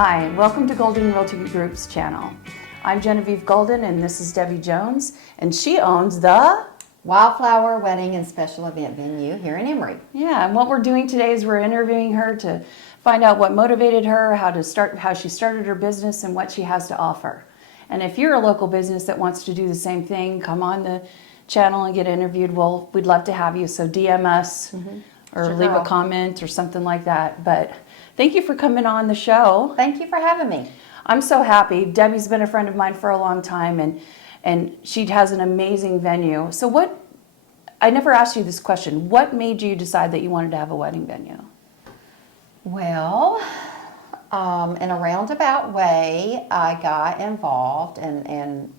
Hi, welcome to Golden Realty Group's channel. I'm Genevieve Golden and this is Debbie Jones, and she owns the Wildflower Wedding and Special Event Venue here in Emory. Yeah, and what we're doing today is we're interviewing her to find out what motivated her, how she started her business, and what she has to offer. And if you're a local business that wants to do the same thing, come on the channel and get interviewed. Well, we'd love to have you, so DM us or Sure, leave a girl. comment or something like that. But thank you for coming on the show. Thank you for having me. I'm so happy. Debbie's been a friend of mine for a long time, and she has an amazing venue. So I never asked you this question. What made you decide that you wanted to have a wedding venue? Well, in a roundabout way, I got involved and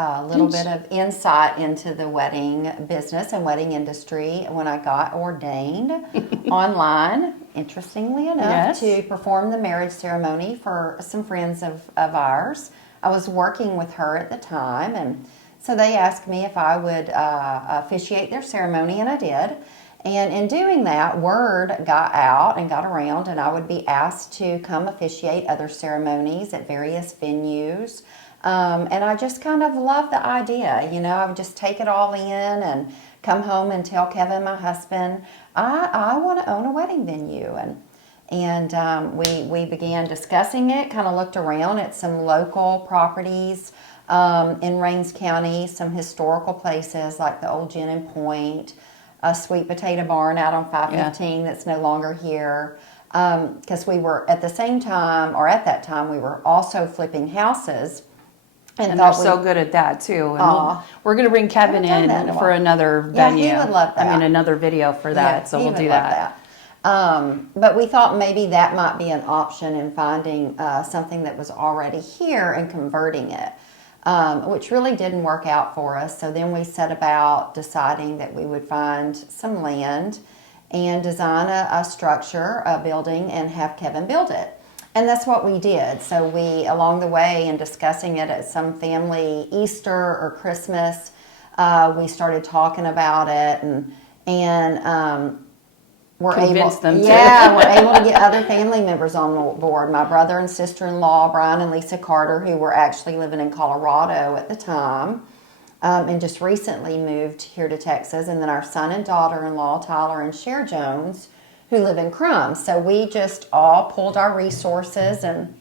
a little bit of insight into the wedding business and wedding industry when I got ordained online, interestingly enough, Yes. to perform the marriage ceremony for some friends of ours. I was working with her at the time, and so they asked me if I would officiate their ceremony, and I did. And in doing that, word got out and got around, and I would be asked to come officiate other ceremonies at various venues. And I just kind of loved the idea. You know, I would just take it all in and come home and tell Kevin, my husband, I want to own a wedding venue. And we began discussing it, kind of looked around at some local properties in Rains County, some historical places like the old Gin and Point, a sweet potato barn out on 515 that's no longer here. Because we were at that time, we were also flipping houses. And they're so good at that too. And we're going to bring Kevin in for another venue. Yeah, he would love that. I mean, another video for that. Yeah, so he we'll would do love that. But we thought maybe that might be an option in finding something that was already here and converting it, which really didn't work out for us. So then we set about deciding that we would find some land and design a structure, a building, and have Kevin build it. And that's what we did. So we, along the way, in discussing it at some family Easter or Christmas, we started talking about it, and we're Convince them to. Yeah, we're able to get other family members on board. My brother and sister-in-law, Brian and Lisa Carter, who were actually living in Colorado at the time, and just recently moved here to Texas, and then our son and daughter-in-law, Tyler and Cher Jones, who live in Crum. So we just all pulled our resources and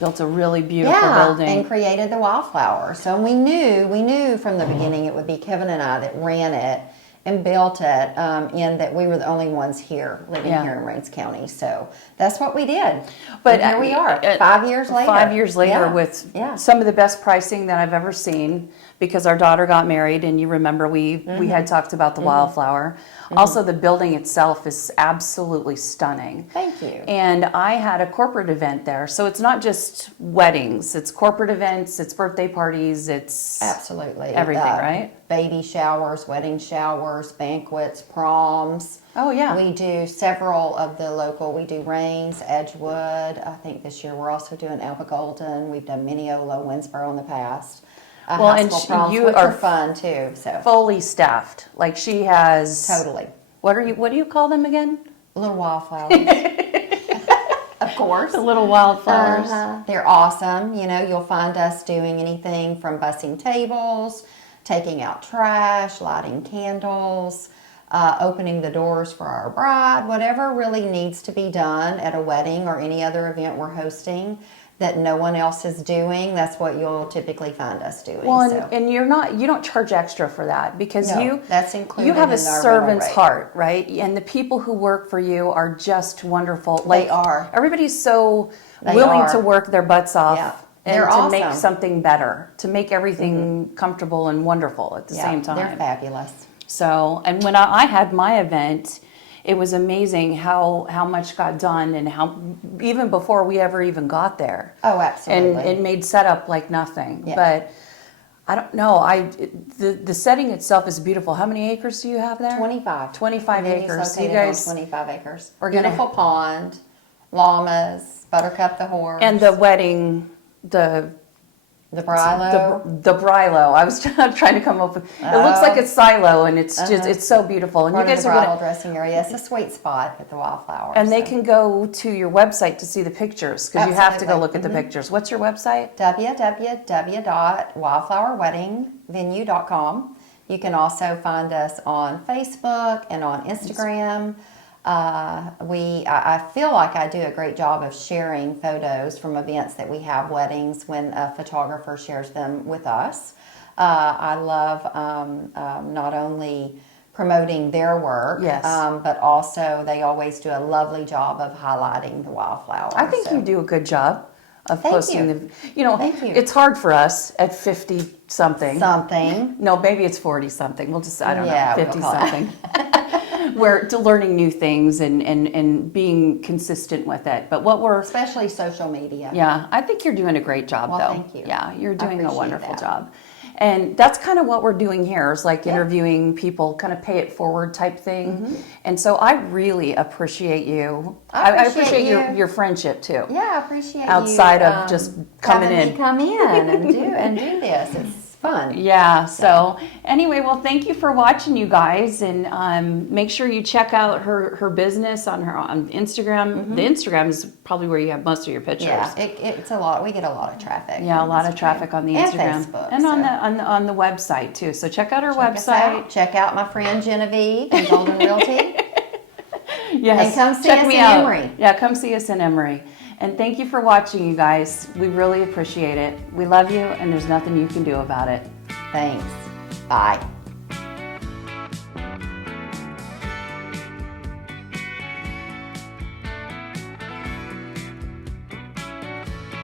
built a really beautiful building and created the Wildflower. So we knew from the beginning it would be Kevin and I that ran it and built it, and that we were the only ones here living here in Rains County. So that's what we did. But here we are, 5 years later. 5 years later with some of the best pricing that I've ever seen, because our daughter got married, and you remember we had talked about the Wildflower. Also, the building itself is absolutely stunning. Thank you. And I had a corporate event there. So it's not just weddings, it's corporate events, it's birthday parties, it's absolutely everything, right? Baby showers, wedding showers, banquets, proms. Oh, yeah. We do several of the local, we do Rains, Edgewood. I think this year we're also doing Alba Golden. We've done Mineola, Winsboro in the past. Well, and proms, you which are fun too. So fully staffed. Like she has totally. What do you call them again? Little wildflowers. Of course. The little wildflowers. They're awesome. You know, you'll find us doing anything from bussing tables, taking out trash, lighting candles, opening the doors for our bride, whatever really needs to be done at a wedding or any other event we're hosting that no one else is doing. That's what you'll typically find us doing. Well, and you don't charge extra for that, because that's included. You have a in our servant's rate. heart, right? And the people who work for you are just wonderful. They are. Everybody's so willing to work their butts off. Yeah. And They're to awesome. make something better, to make everything comfortable and wonderful at the same time. They're fabulous. So, and when I had my event, it was amazing how much got done, and how even before we ever even got there. Oh, absolutely. And it made setup like nothing. Yeah. But I don't know. The setting itself is beautiful. How many acres do you have there? 25. 25 acres. So you guys 25 acres. gonna Beautiful pond, llamas, Buttercup the horse. And the wedding, the The Brilo. The Brilo. I was trying to come up with. It looks like it's silo, and it's just it's so beautiful. And Part you of guys the are bridal gonna, dressing area. It's a sweet spot at the Wildflower. and they so. can go to your website to see the pictures because you have to go Absolutely. look at the pictures. What's your website? www.wildflowerweddingvenue.com. You can also find us on Facebook and on Instagram. I feel like I do a great job of sharing photos from events that we have, weddings, when a photographer shares them with us. I love not only promoting their work, Yes. but also they always do a lovely job of highlighting the Wildflower. I think so. you do a good job of Thank posting you. the. You know, Thank you. it's hard for us at 50 something. Something. No, maybe it's 40 something. We'll just, I don't Yeah, know, we'll 50 call it. something. We're to learning new things and being consistent with it. But what we're, Especially social media. yeah, I think you're doing a great job Well, though. thank you. Yeah, you're I doing a appreciate wonderful that. job. And that's kind of what we're doing here is like Yeah. interviewing people, kind of pay it forward type thing. And so I really appreciate you. I appreciate you. your friendship too. Yeah, I appreciate Outside you, of just coming having in. me come in and do this. It's fun. Yeah, so anyway, well, thank you for watching, you guys, and make sure you check out her business on Instagram. The Instagram is probably where you have most of your pictures. Yeah, it's a lot. We get a lot of traffic. Yeah, a on lot of Instagram. traffic on the and Instagram Facebook, and so. on the website too. So check out our Check us website. out. Check out my friend Genevieve from Golden Realty. Yes, And come see check us me in out. Emory. Yeah, come see us in Emory. And thank you for watching, you guys. We really appreciate it. We love you, and there's nothing you can do about it. Thanks. Bye.